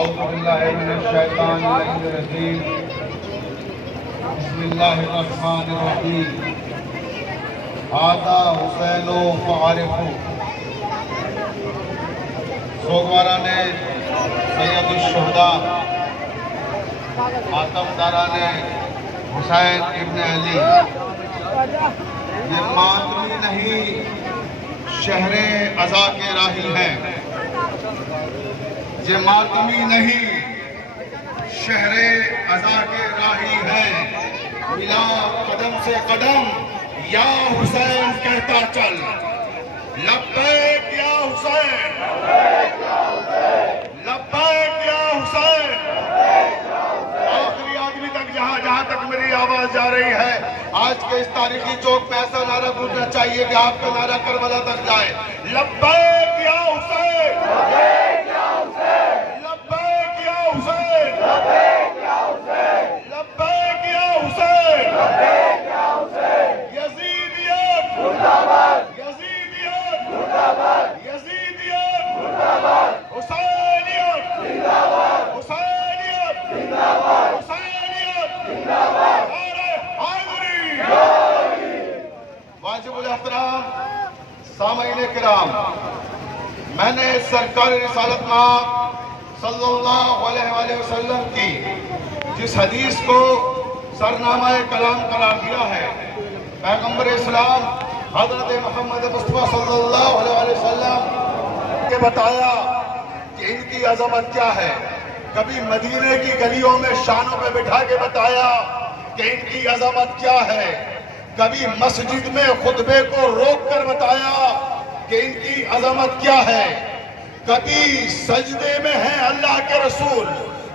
औज़ु बिल्लाहि मिनश शैतानिर रजीम। बिस्मिल्लाहिर्रहमानिर्रहीम। हादा हुसैनो फ़ारिफ़ु। सोगवारा ने सैयदुश्शुहदा मातमदारा ने हुसैन इब्न अली। ये मातमी नहीं, शहरे अज़ा के राही हैं। ये मातमी नहीं, शहरे अज़ा के राही हैं। मिला कदम से कदम या हुसैन कहता चल, लब्बैक या हुसैन, लब्बैक या हुसैन। आखिरी आदमी तक जहां तक मेरी आवाज जा रही है, आज के इस तारीखी चौक पे ऐसा नारा गूंजना चाहिए कि आपका नारा करबला तक जाए, लब्बैक या हुसैन, लब्बैक या हुसैन, लब्बैक या हुसैन। यज़ीदियत मुर्दाबाद, यज़ीदियत मुर्दाबाद, यज़ीदियत मुर्दाबाद, हुसैनियत जिंदाबाद, हुसैनियत जिंदाबाद, हुसैनियत जिंदाबाद। नारे हैदरी। वाजिबुल एहतराम सामईन किराम, मैंने सरकार रिसालत सल्लल्लाहु अलैहि वसल्लम की जिस हदीस को सरनामा कलाम करार दिया है, पैगंबर इस्लाम हजरत मोहम्मद मुस्तफा सल्लल्लाहु अलैहि वसल्लम के बताया कि इनकी अजमत क्या है। कभी मदीने की गलियों में शानों पे बिठा के बताया कि इनकी अजमत क्या है। कभी मस्जिद में खुतबे को रोक कर बताया कि इनकी अजमत क्या है। कभी सजदे में है अल्लाह के रसूल,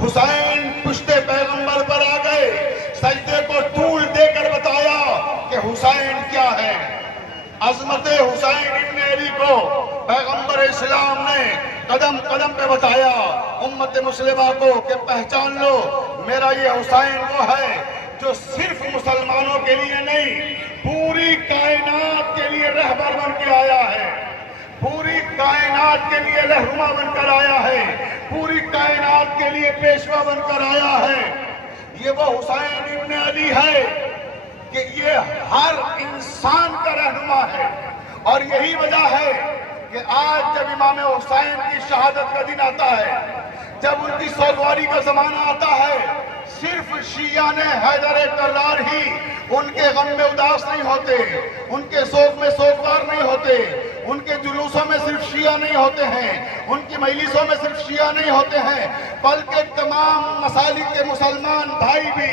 हुसैन पुश्ते पैगंबर पर आ गए, सजदे को तूल देकर बताया कि हुसैन क्या है। अजमत हुसैन इब्न अली को पैगंबर इस्लाम ने कदम कदम पे बताया उम्मत मुस्लिमा को कि पहचान लो, मेरा ये हुसैन वो है जो सिर्फ मुसलमानों के लिए नहीं, पूरी कायनात के लिए रहबर बन के आया है, पूरी कायनात के लिए रहनुमा बनकर आया है, पूरी कायनात के लिए पेशवा बनकर आया है। ये वो हुसैन इब्न अली है कि ये हर इंसान का रहनुमा है। और यही वजह है कि आज जब इमाम हुसैन की शहादत का दिन आता है, जब उनकी सौगवारी का जमाना आता है, सिर्फ शिया ने हैदर कर्रार ही उनके गम में उदास नहीं होते, उनके शोक में शोकवार नहीं होते, उनके जुलूसों में सिर्फ शिया नहीं होते हैं, उनकी मजलिसों में सिर्फ शिया नहीं होते हैं, बल्कि तमाम मसालिक के मुसलमान भाई भी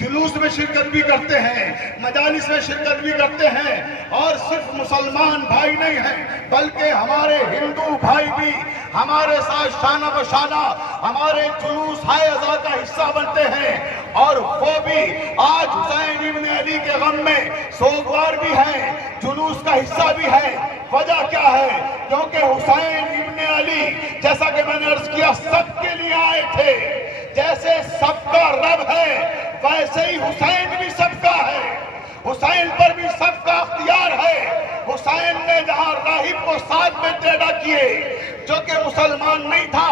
जुलूस में शिरकत भी करते हैं, मजालिस में शिरकत भी करते हैं। और सिर्फ मुसलमान भाई नहीं हैं, बल्कि हमारे हिंदू भाई भी हमारे साथ शाना बशाना हमारे जुलूस हाय अज़ा का हिस्सा बनते हैं। और वो भी आज हुसैन इब्न अली के गम में सोगवार भी हैं, जुलूस का हिस्सा भी है। वजह क्या है? क्योंकि हुसैन इब्न अली, जैसा कि मैंने अर्ज किया, सबके लिए आए थे। जैसे सबका रब है, वैसे ही हुसैन भी सबका है, हुसैन पर भी सबका अख्तियार है। हुसैन ने जहां राहिब को साथ में पैदा किए, जो कि मुसलमान नहीं था,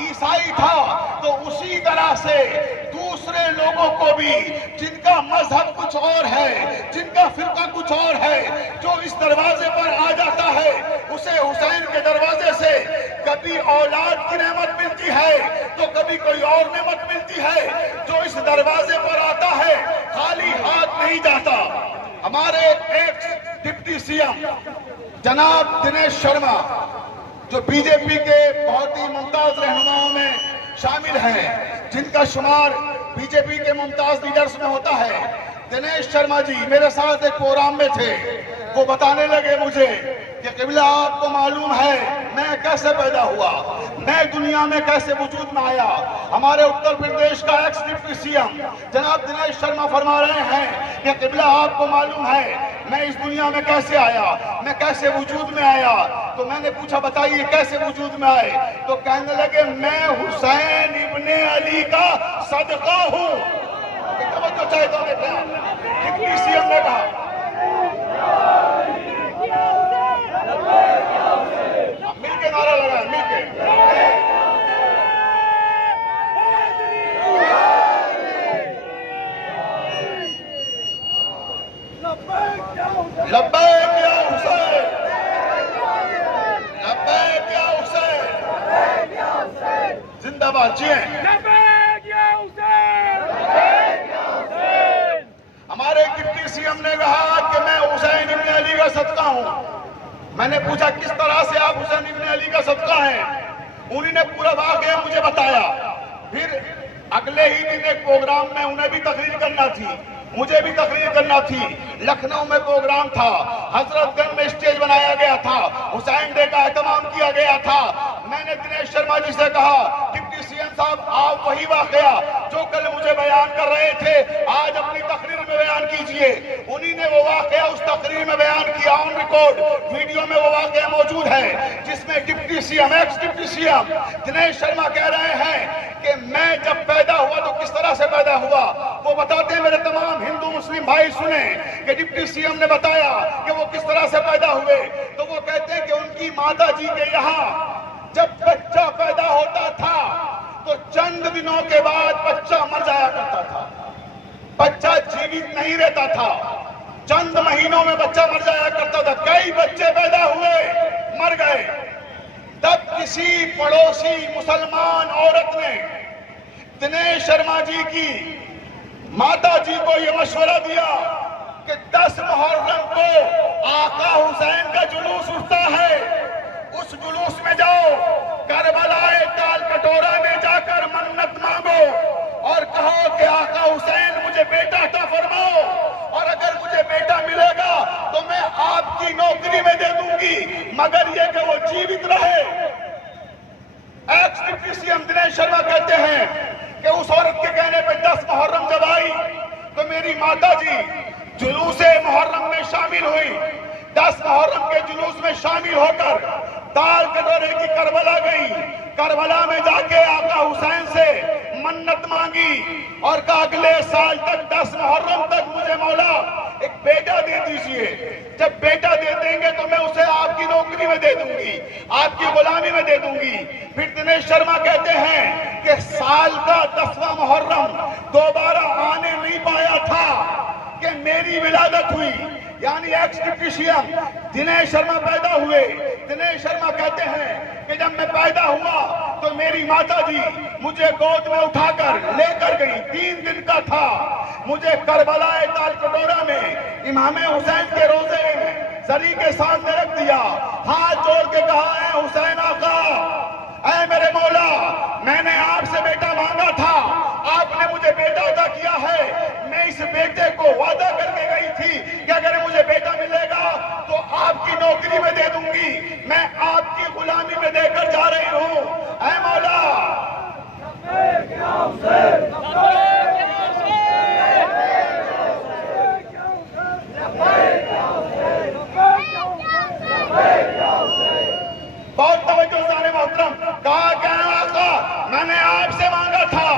ईसाई था, तो उसी तरह से दूसरे लोगों को भी जिनका मजहब कुछ और है, जिनका फिरका कुछ और है, जो इस दरवाजे पर आ जाता है, उसे हुसैन के दरवाजे से कभी औलाद की नेमत मिलती है तो कभी कोई और नेमत मिलती है। जो इस दरवाजे पर आता है खाली हाथ नहीं जाता। हमारे एक्स डिप्टी सीएम जनाब दिनेश शर्मा, जो बीजेपी के बहुत ही मुमताज रहनुमाओं में शामिल हैं, जिनका शुमार बीजेपी के मुमताज लीडर्स में होता है, दिनेश शर्मा जी मेरे साथ एक प्रोग्राम में थे। वो बताने लगे मुझे कि क़िबला आपको मालूम है मैं कैसे पैदा हुआ, मैं दुनिया में कैसे वजूद में आया। हमारे उत्तर प्रदेश का एक्स डिप्टी सीएम जनाब दिनेश शर्मा फरमा रहे हैं कि क़िबला आपको मालूम है मैं इस दुनिया में कैसे आया, मैं कैसे वजूद में आया। तो मैंने पूछा बताइए कैसे वजूद में आए? तो कहने लगे मैं हुसैन इब्ने अली का सदका हूँ। तो चाहे तो डिप्टी सीएम ने कहा, मिलके नारा लगा, मिलके जिंदाबाद। जी हमारे डिप्टी सीएम ने कहा कि मैं हुसैन इब्न अली का सदका हूं। मैंने पूछा किस तरह से आप हुसैन इब्न अली का सदका हैं? उन्हीं ने पूरा वाकया मुझे बताया। फिर अगले ही दिन एक प्रोग्राम में उन्हें भी तकरीर करना थी, मुझे भी तकरीर करना थी। लखनऊ में प्रोग्राम था, हजरतगंज में स्टेज बनाया गया था, हुसैन डे का एहतमाम किया गया था। मैंने दिनेश शर्मा जी से कहा डिप्टी सीएम साहब आप वही वाकया जो कल मुझे बयान कर रहे थे आज अपनी तकरीर में बयान कीजिए। उन्हीं ने वो वाकया उस तकरीर में बयान किया, ऑन रिकॉर्ड वीडियो में वो वाकया मौजूद है, जिसमें deputy CM x deputy CM Dinesh Sharma कह रहे हैं कि मैं जब पैदा हुआ तो किस तरह से पैदा हुआ। वो बताते हैं, मेरे तमाम हिंदू मुस्लिम भाई सुने कि डिप्टी सीएम ने बताया कि वो किस तरह से पैदा हुए। तो वो कहते हैं कि उनकी माता जी के यहाँ जब बच्चा पैदा होता था तो चंद दिनों के बाद बच्चा मर जाया करता था, बच्चा जीवित नहीं रहता था, चंद महीनों में बच्चा मर जाया करता था। कई बच्चे पैदा हुए, मर गए। तब किसी पड़ोसी मुसलमान औरत ने दिनेश शर्मा जी की माता जी को यह मशवरा दिया कि 10 मुहर्रम को आका हुसैन का जुलूस उठता है, उस जुलूस में जाओ, करबलाए ताल कटोरा में जाकर मन्नत मांगो और कहो कि आका हुसैन मुझे बेटा अता फरमाओ, और अगर मुझे बेटा मिलेगा तो मैं आपकी नौकरी में दे दूंगी, मगर ये कि वो जीवित रहे। X deputy CM Dinesh Sharma कहते हैं कि उस औरत के कहने पे 10 मुहर्रम जब आई तो मेरी माता जी जुलूसे मुहर्रम में शामिल हुई। 10 मुहर्रम के जुलूस में शामिल होकर दाल कटोरे की करबला गई, करबला में जाके आका हुसैन से मन्नत मांगी और कहा अगले साल तक 10 मुहर्रम तक मुझे मौला एक बेटा दे दीजिए, जब बेटा दे देंगे तो मैं उसे आपकी नौकरी में दे दूंगी, आपकी गुलामी में दे दूंगी। फिर दिनेश शर्मा कहते हैं कि साल का 10वां मुहर्रम दोबारा आने नहीं पाया था कि मेरी विलादत हुई, यानी x deputy CM Dinesh Sharma पैदा हुए। दिनेश शर्मा कहते हैं कि जब मैं पैदा हुआ तो मेरी माता जी मुझे गोद में उठाकर लेकर गई, 3 दिन का था, मुझे करबलाए ताल कटोरा में इमाम हुसैन के रोजे में सरी के सामने रख दिया, हाथ जोड़ के कहा है हुसैन आका, ऐ मेरे मौला, मैंने आपसे बेटा मांगा था, आपने मुझे बेटा अता किया है। मैं इस बेटे को वादा करके गई थी कि अगर मुझे बेटा मिलेगा तो आपकी नौकरी में दे दूंगी, मैं आपकी गुलामी में देकर जा रही हूं। ऐ मौला बहुत तवज्जो से मोहतरम, कहा क्या आका, मैंने आपसे मांगा था,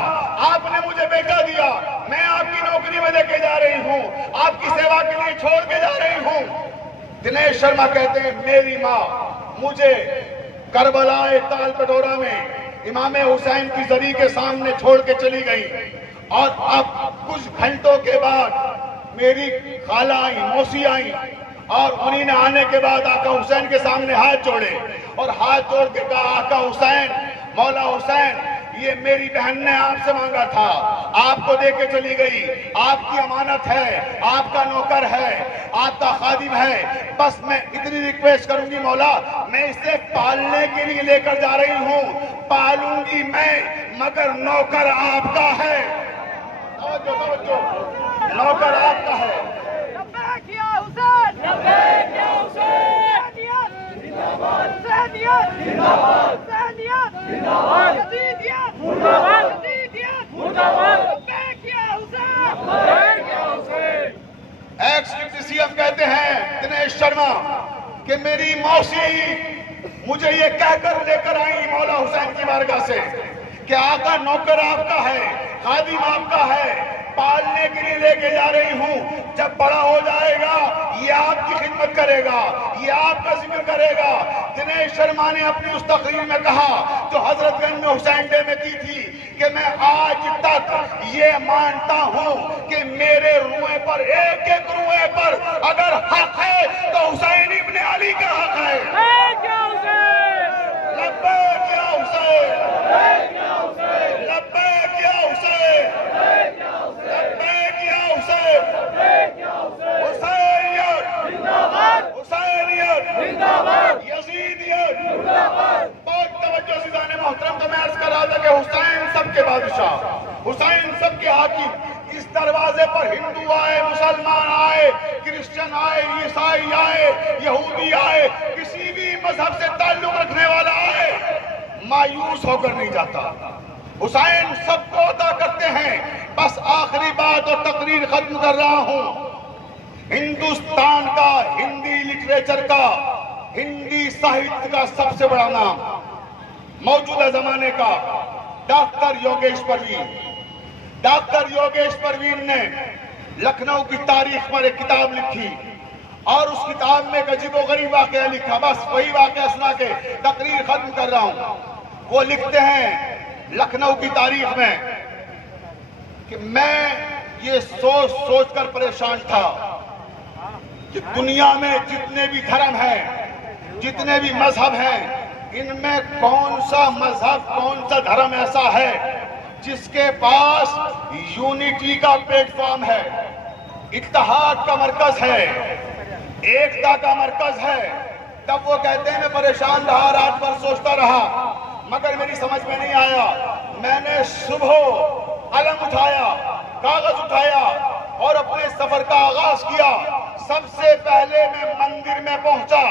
आपने मुझे बेटा दिया, मैं आपकी नौकरी में देके जा रही हूँ, आपकी सेवा के लिए छोड़ के जा रही हूँ। दिनेश शर्मा कहते हैं मेरी माँ मुझे करबलाए ताल कटोरा में इमाम हुसैन की जरी के सामने छोड़ के चली गई, और अब कुछ घंटों के बाद मेरी खाला आई, मौसी आई, और उन्हीं ने आने के बाद आका हुसैन के सामने हाथ जोड़े और हाथ जोड़ के कहा आका हुसैन, मौला हुसैन, ये मेरी बहन ने आपसे मांगा था, आपको देके चली गई, आपकी अमानत है, आपका नौकर है, आपका खादिम है, बस मैं इतनी रिक्वेस्ट करूंगी मौला, मैं इसे पालने के लिए लेकर जा रही हूँ, पालूंगी मैं, मगर नौकर आपका है, नौकर आपका है। एक्स डिप्टी सीएम कहते हैं दिनेश शर्मा कि मेरी मौसी मुझे ये कहकर लेकर आई मौला हुसैन की बारगाह से कि आका नौकर आपका है, खादिम आपका है, पालने के लिए लेके जा रही हूँ, जब बड़ा हो जाएगा ये आपकी खिदमत करेगा, ये आपका जिक्र करेगा। दिनेश शर्मा ने अपनी उस तकरीर में कहा जो हजरतगंज में हुसैन डे में की थी कि मैं आज तक ये मानता हूँ कि मेरे रुए पर, एक एक रुए पर अगर हक है तो हुसैन इब्न अली का हक है। लब्बैक या हुसैन। बादशाह, हुसैन सबके हाकिम। इस दरवाजे पर हिंदू आए, मुसलमान आए, क्रिश्चियन आए, ईसाई आए, यहूदी आए, किसी भी मजहब से ताल्लुक रखने वाला आए, मायूस होकर नहीं जाता। हुसैन सबको अदा करते हैं। बस आखिरी बात और तकरीर खत्म कर रहा हूं। हिंदुस्तान का, हिंदी लिटरेचर का, हिंदी साहित्य का सबसे बड़ा नाम मौजूदा जमाने का डॉक्टर योगेश परवीन। डॉक्टर योगेश परवीन ने लखनऊ की तारीख पर एक किताब लिखी और उस किताब में एक अजीबोगरीब वाकया लिखा। बस वही वाकया सुना के तकरीर खत्म कर रहा हूं। वो लिखते हैं लखनऊ की तारीख में कि मैं ये सोच सोच कर परेशान था कि दुनिया में जितने भी धर्म हैं, जितने भी मजहब हैं, इनमें कौन सा मजहब, कौन सा धर्म ऐसा है जिसके पास यूनिटी का प्लेटफॉर्म है, इत्तेहाद का मरकज है, एकता का मरकज है। तब वो कहते हैं मैं परेशान रहा, रात भर सोचता रहा, मगर मेरी समझ में नहीं आया। मैंने सुबह कलम उठाया, कागज उठाया और अपने सफर का आगाज किया। सबसे पहले मैं मंदिर में पहुंचा।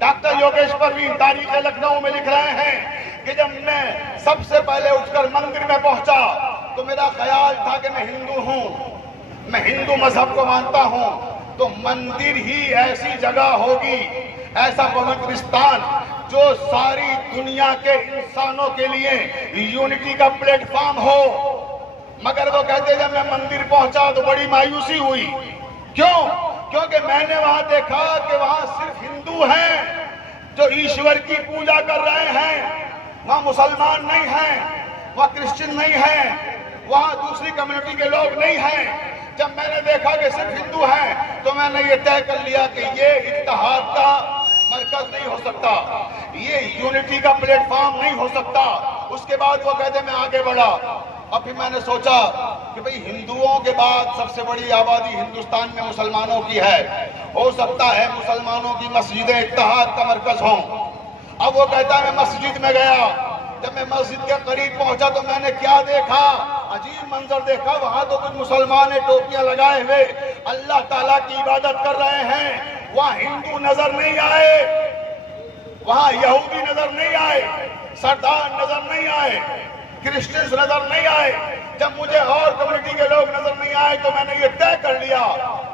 डॉक्टर योगेश परवीन तारीख लखनऊ में लिख रहे हैं कि जब मैं सबसे पहले उठकर मंदिर में पहुंचा तो मेरा ख्याल था कि मैं हिंदू हूं, मैं हिंदू मजहब को मानता हूं, तो मंदिर ही ऐसी जगह होगी, ऐसा पवित्र स्थान जो सारी दुनिया के इंसानों के लिए यूनिटी का प्लेटफॉर्म हो। मगर वो कहते जब मैं मंदिर पहुंचा तो बड़ी मायूसी हुई। क्यों? क्योंकि मैंने वहां देखा कि वहां सिर्फ हिंदू हैं जो ईश्वर की पूजा कर रहे हैं, वहां मुसलमान नहीं हैं, वहां क्रिश्चियन नहीं हैं, वहां दूसरी कम्युनिटी के लोग नहीं हैं। जब मैंने देखा कि सिर्फ हिंदू हैं तो मैंने ये तय कर लिया कि ये इत्तेहाद का मरकज नहीं हो सकता, ये यूनिटी का प्लेटफॉर्म नहीं हो सकता। उसके बाद वो कहते मैं आगे बढ़ा और फिर मैंने सोचा कि भाई हिंदुओं के बाद सबसे बड़ी आबादी हिंदुस्तान में मुसलमानों की है, हो सकता है मुसलमानों की मस्जिदें इत्तेहाद का मरकज हों। अब वो कहता है मैं मस्जिद में गया, जब मैं मस्जिद के करीब पहुंचा तो मैंने क्या देखा, अजीब मंजर देखा। वहां तो कुछ मुसलमान टोपियां लगाए हुए अल्लाह ताला की इबादत कर रहे हैं। वहां हिंदू नजर नहीं आए, वहां यहूदी नजर नहीं आए, सरदार नजर नहीं आए, क्रिश्चियंस नजर नहीं आए। जब मुझे और कम्युनिटी के लोग नजर नहीं आए तो मैंने ये तय कर लिया,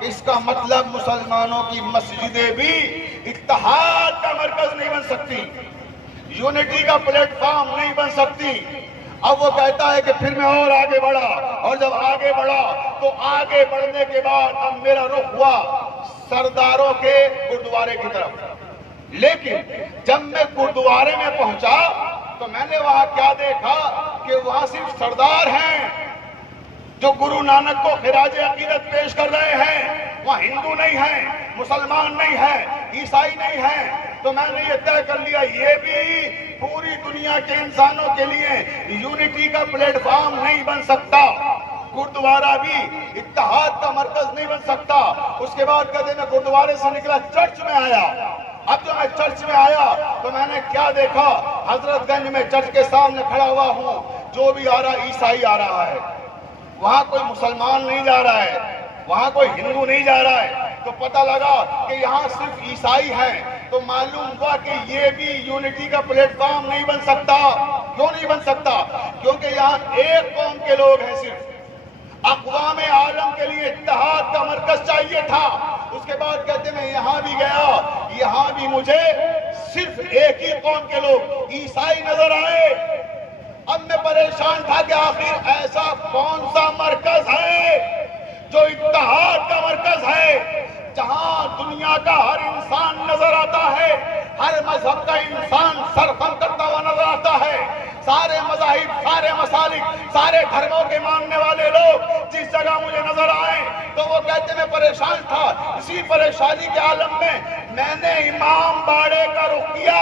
इसका मतलब मुसलमानों की मस्जिदें भी इत्तेहाद का मरकज नहीं बन सकती, यूनिटी का प्लेटफॉर्म नहीं बन सकती। अब वो कहता है कि फिर मैं और आगे बढ़ा, और जब आगे बढ़ा तो आगे बढ़ने के बाद अब मेरा रुख हुआ सरदारों के गुरुद्वारे की तरफ। लेकिन जब मैं गुरुद्वारे में पहुंचा तो मैंने वहां क्या देखा कि वहां सिर्फ सरदार हैं जो गुरु नानक को खिराज अकीदत पेश कर रहे हैं। वहां हिंदू नहीं है, मुसलमान नहीं है, ईसाई नहीं है। तो मैंने ये तय कर लिया ये भी पूरी दुनिया के इंसानों के लिए यूनिटी का प्लेटफॉर्म नहीं बन सकता, गुरुद्वारा भी इत्तेहाद का मरकज नहीं बन सकता। उसके बाद कहते मैं गुरुद्वारे से निकला, चर्च में आया। अब जब मैं चर्च में आया तो मैंने क्या देखा, हजरतगंज में चर्च के सामने खड़ा हुआ हूँ, जो भी आ रहा ईसाई आ रहा है, वहां कोई मुसलमान नहीं जा रहा है, वहां कोई हिंदू नहीं जा रहा है। तो पता लगा कि यहाँ सिर्फ ईसाई हैं। तो मालूम हुआ कि ये भी यूनिटी का प्लेटफॉर्म नहीं बन सकता। क्यों नहीं बन सकता? क्योंकि यहाँ एक कौम के लोग हैं सिर्फ। अक़वाम आलम के लिए इत्तेहाद का मरकज चाहिए था। उसके बाद कहते मैं यहाँ भी गया, यहाँ भी मुझे सिर्फ एक ही कौम के लोग ईसाई नजर आए। अब मैं परेशान था कि आखिर ऐसा कौन सा मरकज है जो इत्तेहाद का मरकज है, जहां दुनिया का हर इंसान नजर आता है, हर मजहब का इंसान सरखम करता हुआ नजर आता है, सारे मज़ाहिब, सारे मसालिक, सारे धर्मों के मानने वाले लोग जिस जगह मुझे नजर आए तो वो कहते मैं परेशान था। इसी परेशानी के आलम में मैंने इमाम बाड़े का रुख किया।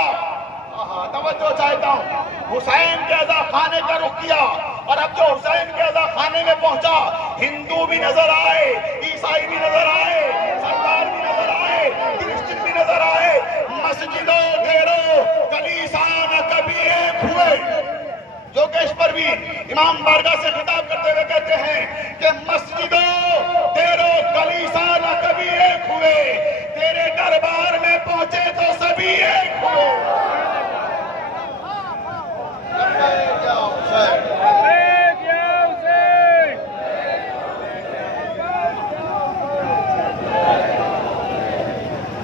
तवज्जो चाहता हूँ, हुसैन के अज़ा खाने का रुख किया। और अब जो हुसैन के अज़ा खाने में पहुंचा, हिंदू भी नजर आए, ईसाई भी नजर आए, सरदार भी नजर आए, क्रिश्चियन भी नजर आए, मस्जिदों घेरो कलीसा न कभी एक हुए। योगेश पर भी इमाम बारगाह से खिताब करते हुए कहते हैं कि मस्जिदों तेरो कलीसा न कभी एक हुए, तेरे दरबार में पहुंचे तो सभी एक हुए।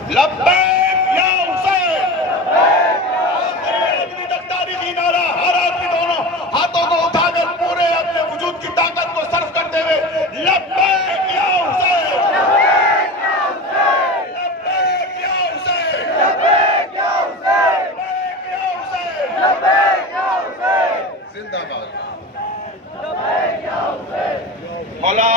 लब्बैक या हुसैन, आखिरी तक तारीखी नारा, हर आदमी दोनों हाथों को उठाकर पूरे अपने वजूद की ताकत को सर्व करते हुए लब्बैक या हुसैन, लब्बैक या हुसैन, लब्बैक या हुसैन, लब्बैक या हुसैन, लब्बैक या हुसैन, लब्बैक या हुसैन, जिंदाबाद। मौला